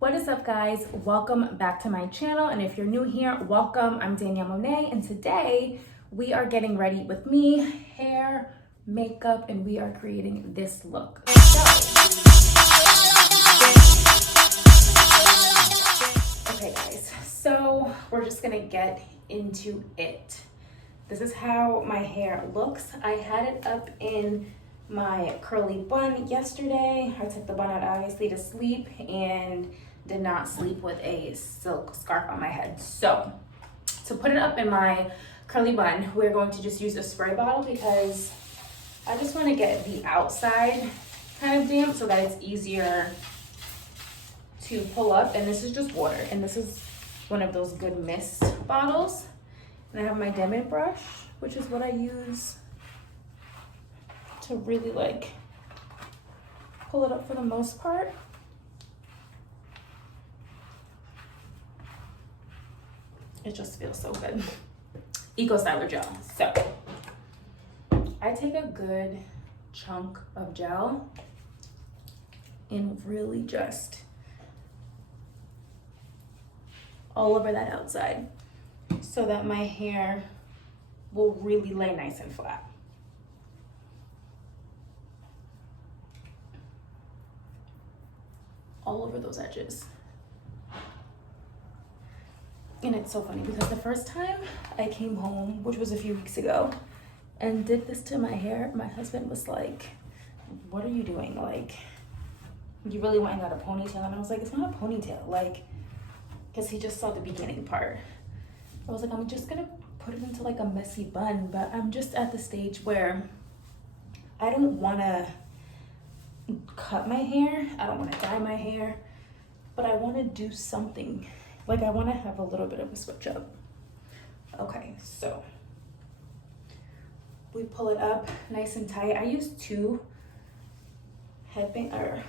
What is up, guys? Welcome back to my channel, and if you're new here, welcome. I'm DanielleMoneKnight, and today we are getting ready with me, hair, makeup, and we are creating this look. Okay, guys, so we're just gonna get into it. This is how my hair looks. I had it up in my curly bun yesterday. I took the bun out obviously to sleep and did not sleep with a silk scarf on my head. So to put it up in my curly bun, we're going to just use a spray bottle because I just want to get the outside kind of damp so that it's easier to pull up. And this is just water, and this is one of those good mist bottles. And I have my Denman brush, which is what I use to really like pull it up for the most part. It just feels so good. Eco Styler gel. So I take a good chunk of gel and really just all over that outside so that my hair will really lay nice and flat. All over those edges. And it's so funny because the first time I came home, which was a few weeks ago, and did this to my hair, my husband was like, what are you doing? Like, you really went and got a ponytail? And I was like, it's not a ponytail. Like, because he just saw the beginning part. I was like, I'm just gonna put it into like a messy bun, but I'm just at the stage where I don't wanna cut my hair. I don't wanna dye my hair, but I wanna do something. Like, I wanna have a little bit of a switch up. Okay, so we pull it up nice and tight. I use two headband, or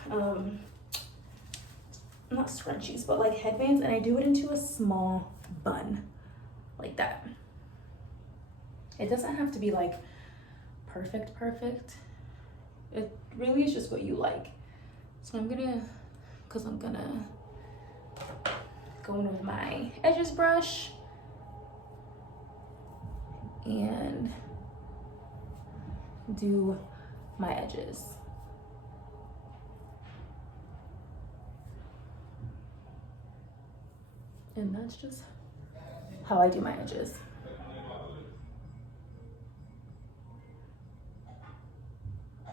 not scrunchies, but like headbands, and I do it into a small bun, like that. It doesn't have to be like perfect. It really is just what you like. So I'm gonna go in with my edges brush and do my edges. And that's just how I do my edges.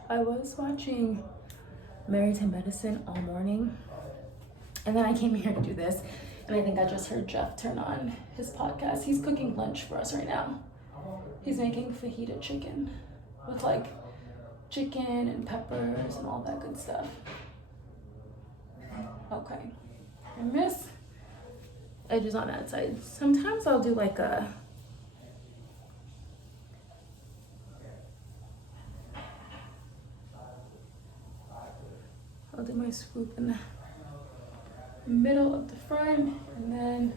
I was watching Married to Medicine all morning, and then I came here to do this, and I think I just heard Jeff turn on his podcast. He's cooking lunch for us right now. He's making fajita chicken with like chicken and peppers and all that good stuff. Okay, I miss edges on that side. Sometimes I'll do like I'll do my swoop in the middle of the front, and then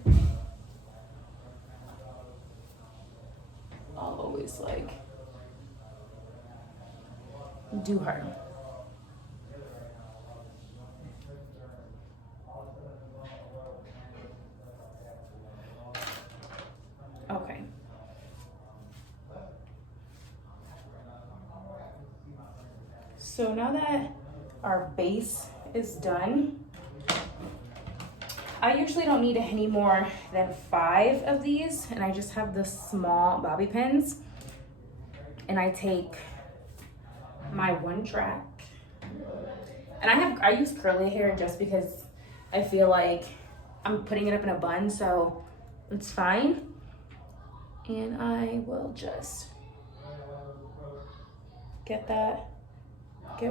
I'll always like do her. Okay. So now that our base is done, I usually don't need any more than 5 of these, and I just have the small bobby pins, and I take my one track, and I use curly hair just because I feel like I'm putting it up in a bun, so it's fine. And I will just get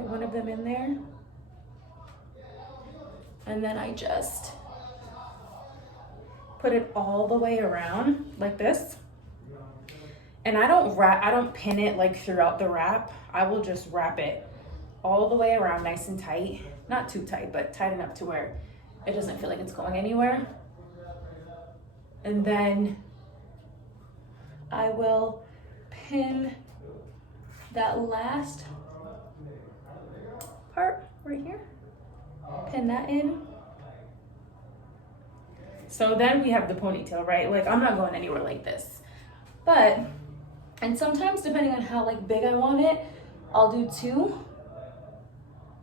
one of them in there, and then I just put it all the way around like this. And I don't pin it like throughout the wrap. I will just wrap it all the way around nice and tight. Not too tight, but tight enough to where it doesn't feel like it's going anywhere. And then I will pin that last part right here. Pin that in. so then we have the ponytail, right? Like, I'm not going anywhere like this. But, and sometimes depending on how like big I want it, I'll do two.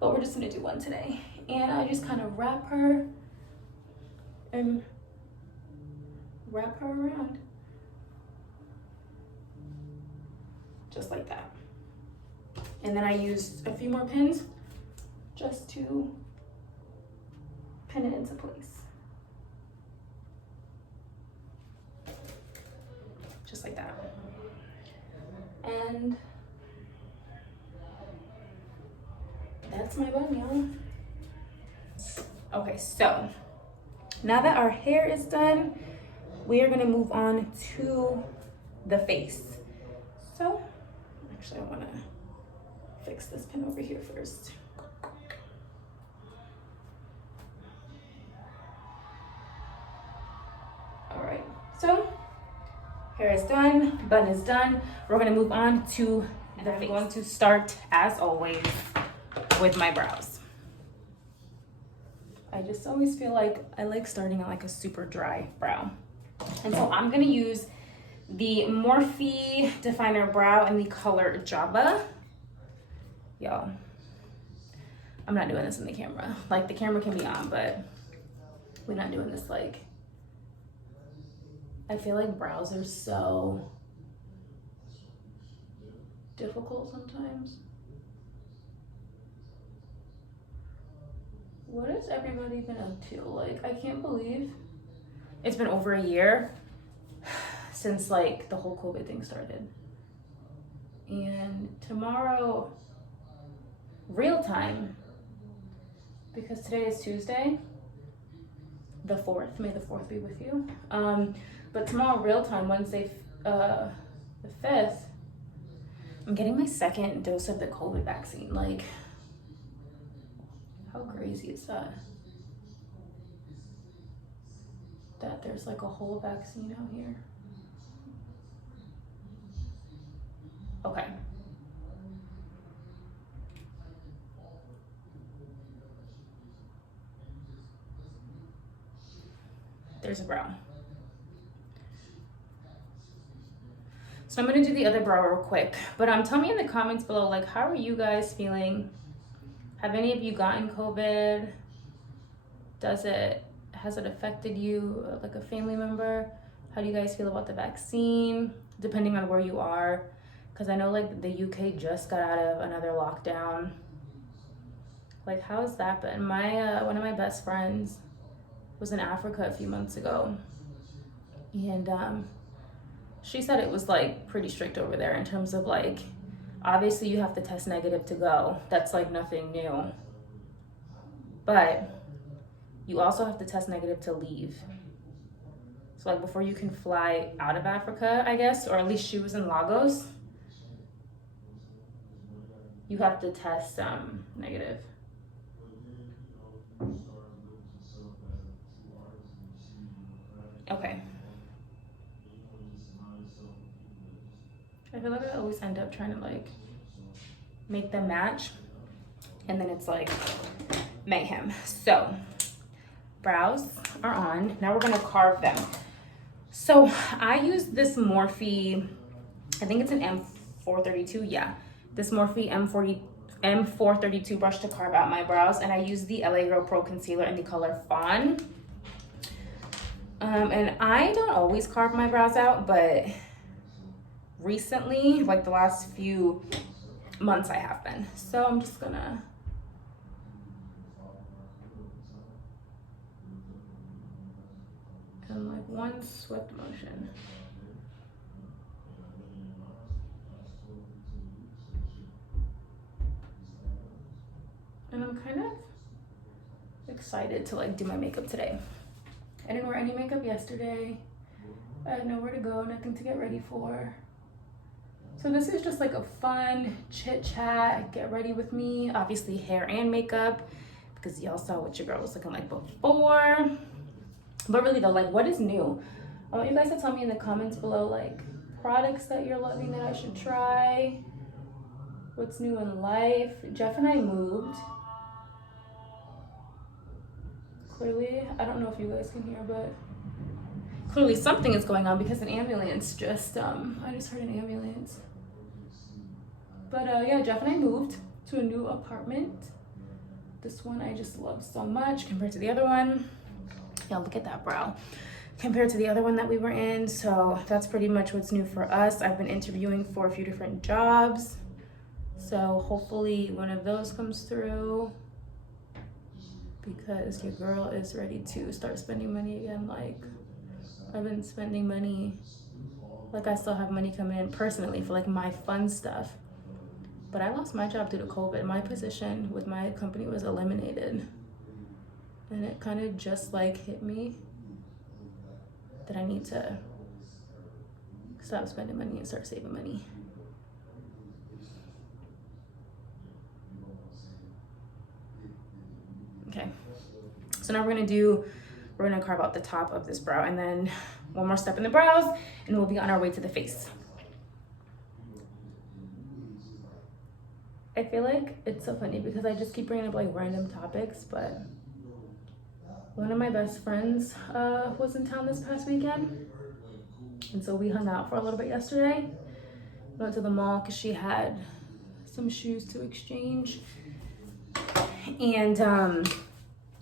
But we're just gonna do one today. And I just kind of wrap her and wrap her around. Just like that. And then I used a few more pins just to pin it into place. Just like that. And that's my bun, y'all. Okay, so now that our hair is done, we are gonna move on to the face. So, actually I wanna fix this pin over here first. All right, so hair is done, bun is done. We're gonna move on to the face. I'm going to start, as always, with my brows. I just always feel like I like starting on like a super dry brow. And so I'm gonna use the Morphe Definer Brow in the color Java. Y'all, I'm not doing this in the camera. Like, the camera can be on, but we're not doing this. Like, I feel like brows are so difficult sometimes. What has everybody been up to? Like, I can't believe it's been over a year since like the whole COVID thing started. And tomorrow, real time, because today is Tuesday, the 4th, may the 4th be with you. But tomorrow, real time, Wednesday, the 5th, I'm getting my second dose of the COVID vaccine. Like, how crazy is that? That there's like a whole vaccine out here. Okay. There's a brow. So I'm gonna do the other brow real quick, but tell me in the comments below, like, how are you guys feeling? Have any of you gotten COVID? Has it affected you, like a family member? How do you guys feel about the vaccine, depending on where you are? Because I know like the UK just got out of another lockdown. Like, how has that been? My one of my best friends was in Africa a few months ago, and she said it was like pretty strict over there in terms of like, obviously you have to test negative to go. That's like nothing new. But you also have to test negative to leave. So like before you can fly out of Africa, I guess, or at least she was in Lagos, you have to test negative. Okay. I feel like I always end up trying to like make them match, and then it's like mayhem. So brows are on. Now we're gonna carve them. So I use this Morphe, I think it's an M432, yeah. This Morphe M432 brush to carve out my brows, and I use the LA Girl Pro Concealer in the color Fawn. And I don't always carve my brows out, but recently, like the last few months, I have been. So I'm just gonna and like one swift motion. And I'm kind of excited to like do my makeup today. I didn't wear any makeup yesterday. I had nowhere to go, nothing to get ready for. So this is just like a fun chit chat, get ready with me. Obviously hair and makeup, because y'all saw what your girl was looking like before. But really though, like, what is new? I want you guys to tell me in the comments below, like, products that you're loving that I should try. What's new in life? Jeff and I moved clearly. I don't know if you guys can hear, but clearly something is going on because an ambulance just, I just heard an ambulance. But yeah, Jeff and I moved to a new apartment. This one I just love so much compared to the other one. Yeah, look at that brow. Compared to the other one that we were in. So that's pretty much what's new for us. I've been interviewing for a few different jobs. So hopefully one of those comes through, because your girl is ready to start spending money again. Like, I've been spending money, like I still have money coming in personally for like my fun stuff. But I lost my job due to COVID. My position with my company was eliminated. And it kind of just like hit me that I need to stop spending money and start saving money. Okay, so now we're gonna carve out the top of this brow, and then one more step in the brows, and we'll be on our way to the face. I feel like it's so funny because I just keep bringing up like random topics, but one of my best friends was in town this past weekend, and so we hung out for a little bit yesterday. Went to the mall because she had some shoes to exchange, and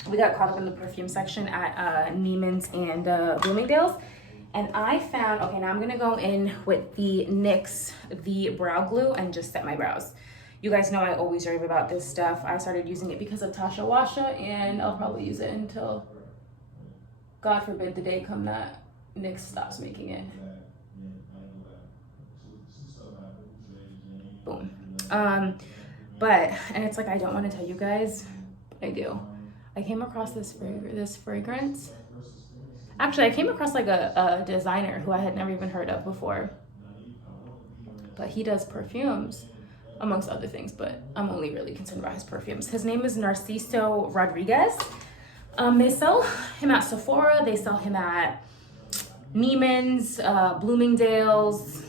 we got caught up in the perfume section at Neiman's and Bloomingdale's, and I found, okay, now I'm gonna go in with the NYX the brow glue and just set my brows. You guys know I always rave about this stuff. I started using it because of Tasha Washa, and I'll probably use it until, God forbid, the day come that NYX stops making it. Boom. But, and it's like, I don't want to tell you guys, but I do. I came across this fragrance. Actually, I came across like a designer who I had never even heard of before. But he does perfumes, amongst other things, but I'm only really concerned about his perfumes. His name is Narciso Rodriguez. They sell him at Sephora. They sell him at Neiman's, Bloomingdale's.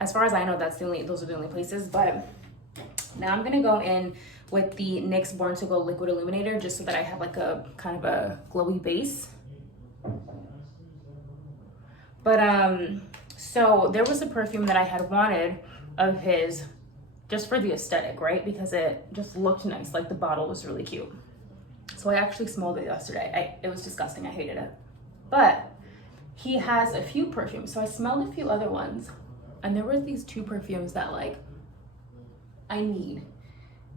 As far as I know, those are the only places. But now I'm gonna go in with the NYX Born to Glow Liquid Illuminator, just so that I have like a kind of a glowy base. But so there was a perfume that I had wanted of his, just for the aesthetic, right? Because it just looked nice, like the bottle was really cute. So I actually smelled it yesterday. It was disgusting, I hated it. But he has a few perfumes, so I smelled a few other ones, and there were these two perfumes that like I need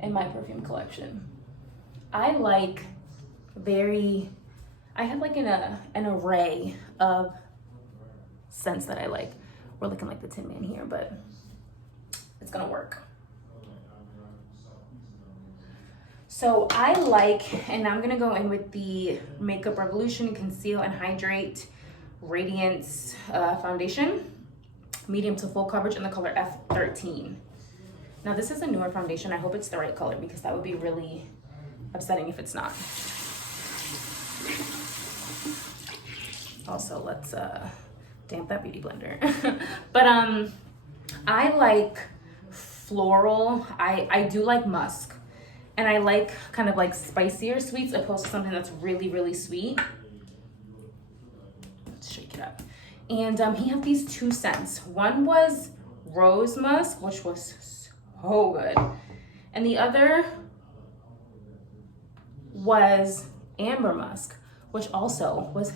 in my perfume collection. I have like an array of scents that I like. We're looking like the Tin Man here, but it's gonna work. So I like, and I'm gonna go in with the Makeup Revolution Conceal and Hydrate Radiance Foundation, medium to full coverage in the color F13. Now this is a newer foundation. I hope it's the right color, because that would be really upsetting if it's not. Also, let's damp that beauty blender. But I like floral. I do like musk, and I like kind of like spicier sweets opposed to something that's really, really sweet. Let's shake it up. And he had these two scents. One was rose musk, which was so good, and the other was amber musk, which also was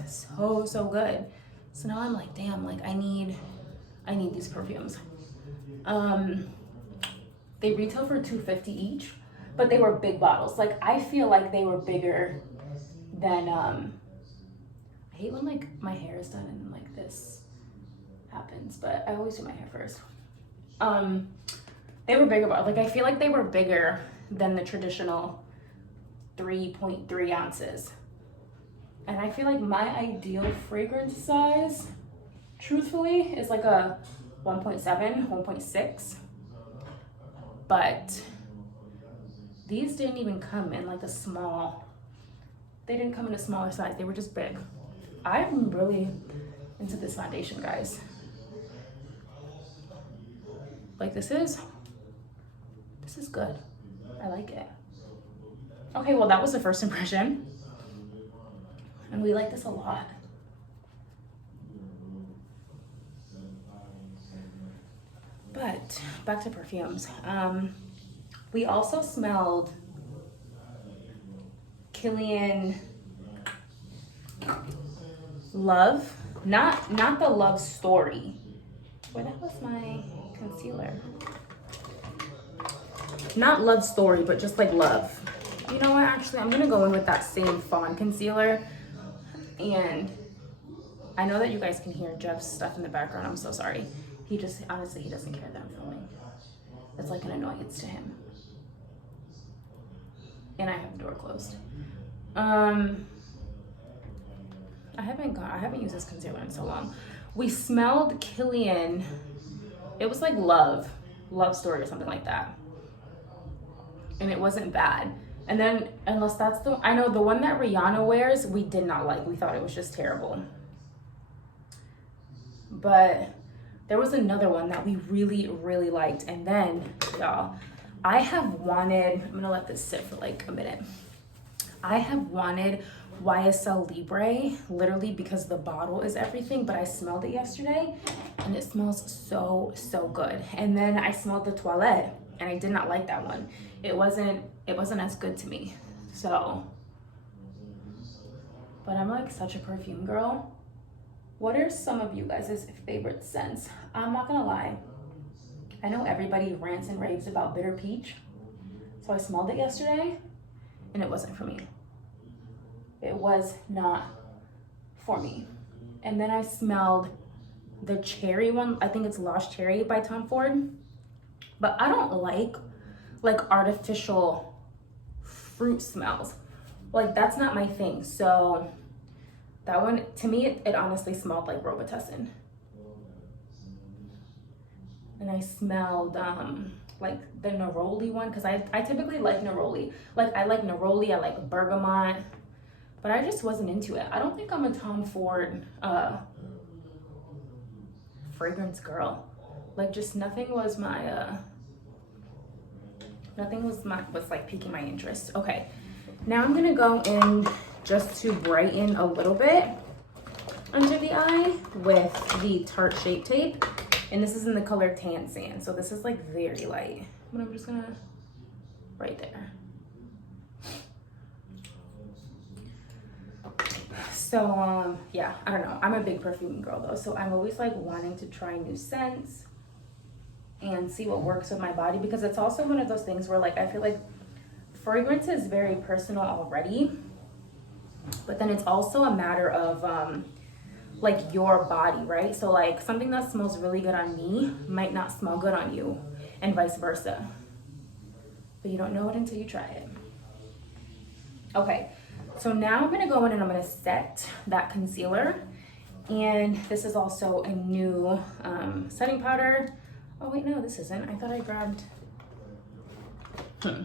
so good. So now I'm like, damn, like I need these perfumes. They retail for $250 each, but they were big bottles. Like I feel like they were bigger than I hate when like my hair is done and like this happens, but I always do my hair first. They were bigger bottles. Like I feel like they were bigger than the traditional 3.3 ounces. And I feel like my ideal fragrance size, truthfully, is like a 1.7, 1.6. But these didn't even come in like a small, they didn't come in a smaller size. They were just big. I'm really into this foundation, guys. Like this is good. I like it. Okay, well, that was the first impression. And we like this a lot. But back to perfumes. We also smelled Killian Love. Not the Love Story. Where the hell is my concealer? Not Love Story, but just like Love. You know what, actually, I'm gonna go in with that same Fawn concealer. And I know that you guys can hear Jeff's stuff in the background. I'm so sorry. He just, honestly, he doesn't care that I'm filming. It's like an annoyance to him. And I have the door closed. I haven't used this concealer in so long. We smelled Killian. It was like Love Story or something like that. And it wasn't bad. And then, unless that's I know the one that Rihanna wears, we did not like. We thought it was just terrible. But there was another one that we really, really liked. And then, y'all, I'm gonna let this sit for like a minute. I have wanted YSL Libre, literally because the bottle is everything, but I smelled it yesterday and it smells so, so good. And then I smelled the Toilette and I did not like that one. It wasn't as good to me. So, but I'm like such a perfume girl. What are some of you guys' favorite scents? I'm not gonna lie. I know everybody rants and raves about Bitter Peach. So I smelled it yesterday and it wasn't for me. It was not for me. And then I smelled the cherry one. I think it's Lost Cherry by Tom Ford. But I don't like artificial fruit smells. Like, that's not my thing. So that one, to me, it honestly smelled like Robitussin. And I smelled like the Neroli one, because I typically like Neroli. Like, I like Neroli, I like bergamot, but I just wasn't into it. I don't think I'm a Tom Ford fragrance girl. Like, just nothing was like piquing my interest. Okay, now I'm gonna go in just to brighten a little bit under the eye with the Tarte Shape Tape. And this is in the color Tan Sand. So this is like very light. But I'm just gonna, right there. So yeah, I don't know. I'm a big perfume girl though. So I'm always like wanting to try new scents and see what works with my body, because it's also one of those things where like I feel like fragrance is very personal already, but then it's also a matter of like your body, right? So like something that smells really good on me might not smell good on you, and vice versa. But you don't know it until you try it. Okay, so now I'm gonna go in and I'm gonna set that concealer. And this is also a new setting powder. Oh wait, no, this isn't. I thought I grabbed,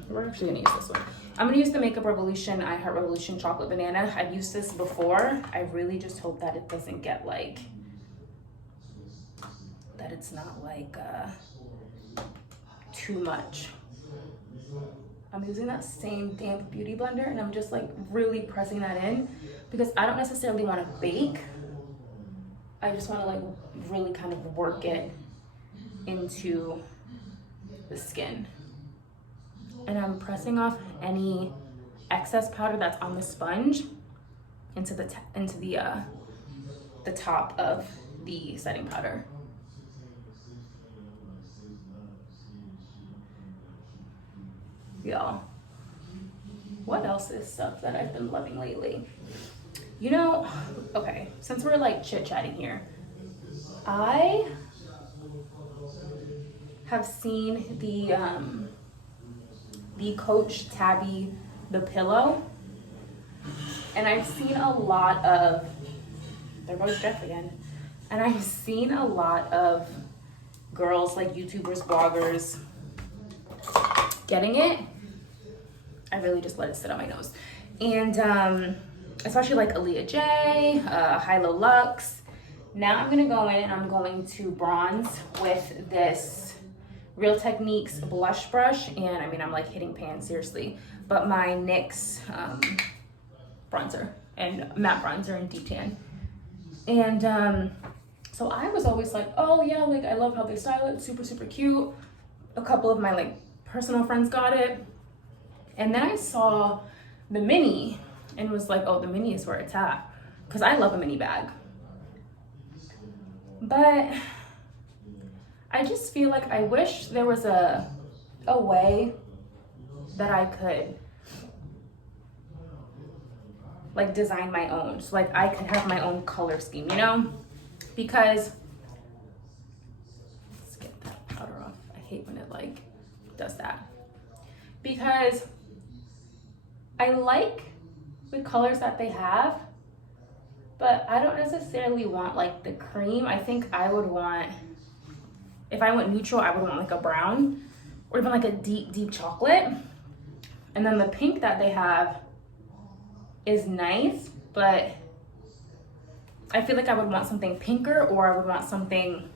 we're actually gonna use this one. I'm gonna use the Makeup Revolution I Heart Revolution Chocolate Banana. I've used this before. I really just hope that it doesn't get like, that it's not like too much. I'm using that same damp beauty blender and I'm just like really pressing that in, because I don't necessarily want to bake. I just want to like really kind of work it into the skin. And I'm pressing off any excess powder that's on the sponge into the top of the setting powder. Y'all, what else is stuff that I've been loving lately? You know, okay, since we're like chit-chatting here, I have seen the Coach Tabby, the pillow, and I've seen a lot of, there goes Jeff again, and I've seen a lot of girls, like YouTubers, bloggers, getting it. I really just let it sit on my nose. And especially like Aaliyah J, Hilo Lux. Now I'm gonna go in and I'm going to bronze with this Real Techniques blush brush, and I mean, I'm like hitting pan, seriously. But my NYX bronzer, and matte bronzer and deep tan. And so I was always like, oh yeah, like I love how they style it, super, super cute. A couple of my like personal friends got it. And then I saw the mini and was like, oh, the mini is where it's at. Because I love a mini bag. But I just feel like I wish there was a way that I could like design my own. So like I could have my own color scheme, you know? Because, let's get that powder off. I hate when it like does that. Because I like the colors that they have, but I don't necessarily want like the cream. I think I would want, if I went neutral, I would want like a brown or even like a deep, deep chocolate. And then the pink that they have is nice, but I feel like I would want something pinker, or I would want something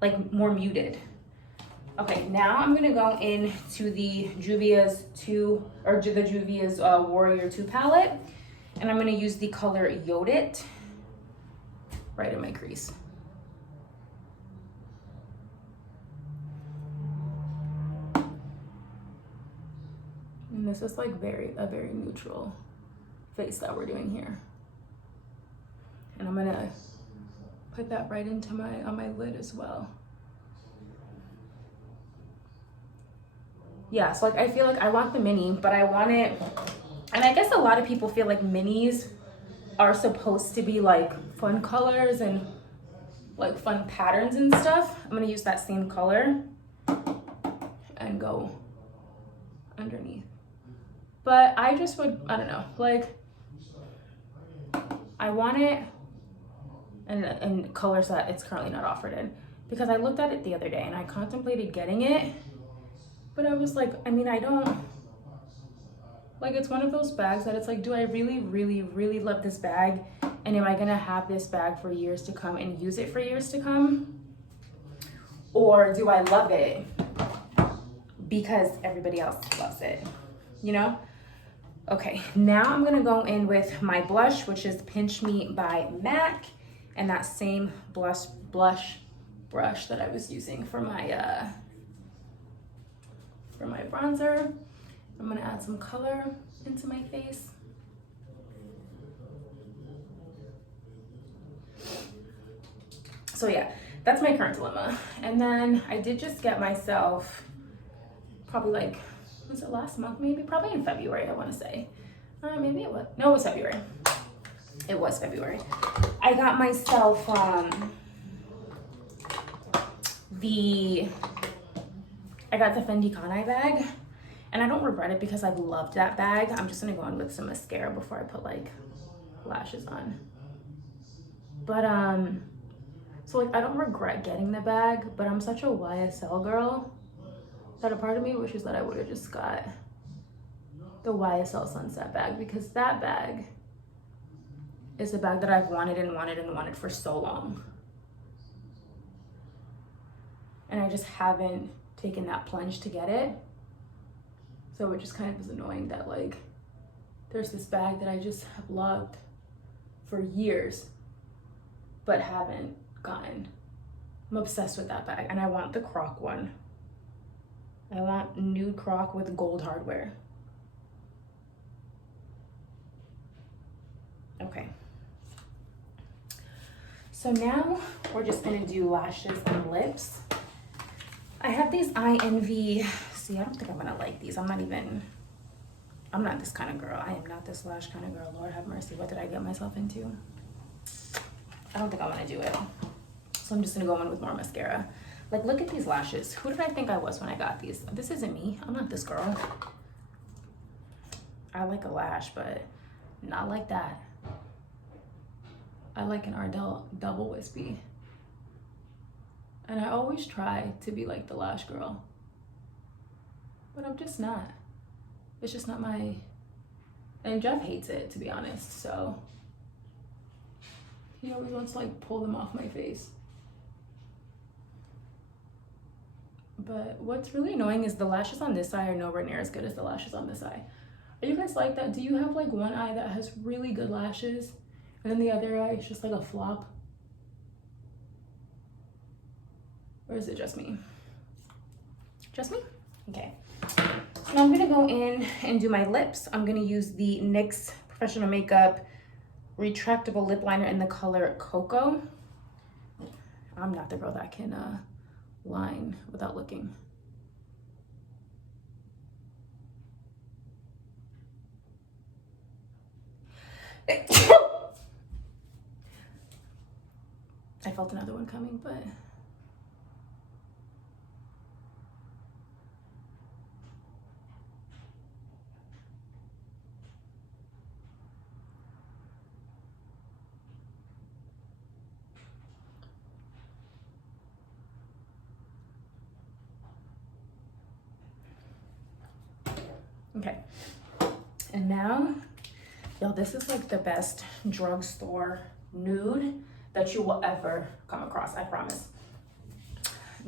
like more muted. Okay, now I'm gonna go into the Juvia's Warrior 2 palette, and I'm gonna use the color Yodit right in my crease. And this is like a very neutral face that we're doing here. And I'm gonna put that right into on my lid as well. Yeah, so like I feel like I want the mini, but I want it, and I guess a lot of people feel like minis are supposed to be like fun colors and like fun patterns and stuff. I'm gonna use that same color and go underneath. But I just would, I don't know, like I want it in colors that it's currently not offered in, because I looked at it the other day and I contemplated getting it, but I was like, I mean, I don't, like it's one of those bags that it's like, do I really, really, really love this bag? And am I gonna have this bag for years to come and use it for years to come? Or do I love it because everybody else loves it, you know? Okay, now I'm gonna go in with my blush, which is Pinch Me by MAC, and that same blush brush that I was using for my bronzer. I'm gonna add some color into my face. So yeah, that's my current dilemma. And then I did just get myself, probably like, was it last month maybe? Probably in February, I wanna say. Maybe it was, no, it was February. It was February. I got myself I got the Fendi Con bag, and I don't regret it because I've loved that bag. I'm just gonna go in with some mascara before I put like lashes on. But so like I don't regret getting the bag, but I'm such a YSL girl that a part of me wishes that I would have just got the YSL Sunset bag, because that bag is a bag that I've wanted and wanted and wanted for so long. And I just haven't taken that plunge to get it. So it just kind of is annoying that like there's this bag that I just have loved for years but haven't gotten. I'm obsessed with that bag, and I want the croc one. I want nude croc with gold hardware. Okay. So now we're just gonna do lashes and lips. I have these INV, see, I don't think I'm gonna like these. I'm not this kind of girl. I am not this lash kind of girl. Lord have mercy, what did I get myself into? I don't think I wanna do it. So I'm just gonna go in with more mascara. Like, look at these lashes. Who did I think I was when I got these? This isn't me, I'm not this girl. I like a lash, but not like that. I like an Ardell double wispy. And I always try to be like the lash girl, but I'm just not. It's just not my, and Jeff hates it, to be honest, so he always wants to like pull them off my face. But what's really annoying is the lashes on this side are nowhere near as good as the lashes on this side. Are you guys like that? Do you have like one eye that has really good lashes and then the other eye is just like a flop? Or is it just me? Just me? Okay. Now I'm gonna go in and do my lips. I'm gonna use the NYX Professional Makeup retractable lip liner in the color Cocoa. I'm not the girl that can line without looking. I felt another one coming, but okay. And now, yo, this is like the best drugstore nude that you will ever come across, I promise.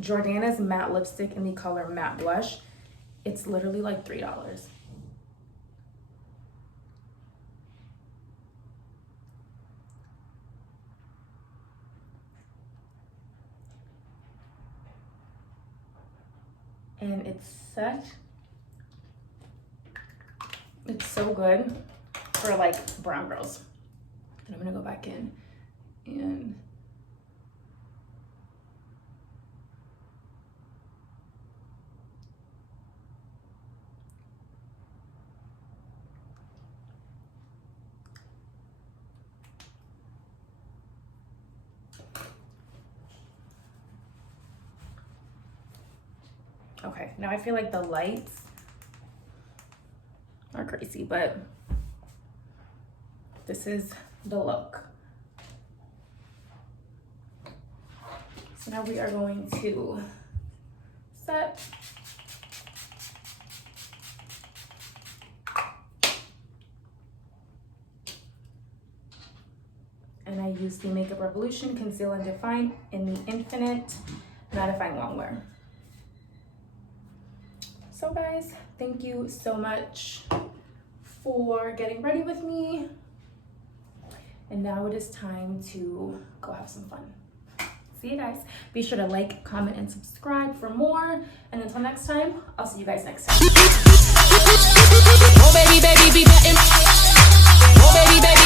Jordana's matte lipstick in the color Matte Blush. It's literally like $3. And it's so good for like brown girls. And I'm gonna go back in and okay, now I feel like the lights are crazy, but this is the look. So now we are going to set. And I use the Makeup Revolution Conceal and Define in the Infinite Mattifying Longwear. So guys, thank you so much for getting ready with me. And now it is time to go have some fun. See you guys. Be sure to like, comment, and subscribe for more. And until next time, I'll see you guys next time. Oh baby, baby, be button. Oh baby, baby.